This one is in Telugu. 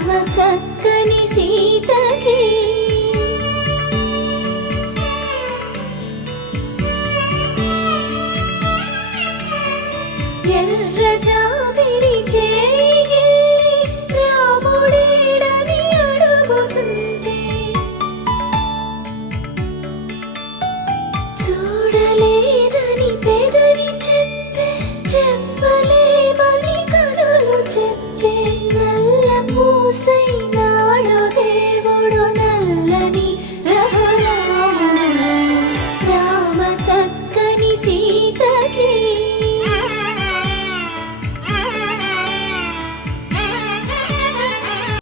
రామ చక్కని సీతకి ఎర్ర జాబిలి చేయి రాముడేడని అడుగుతుంటే చూడలేదని పెదవి చెప్పలేమని కనులు చెప్పే నల్ల పూసై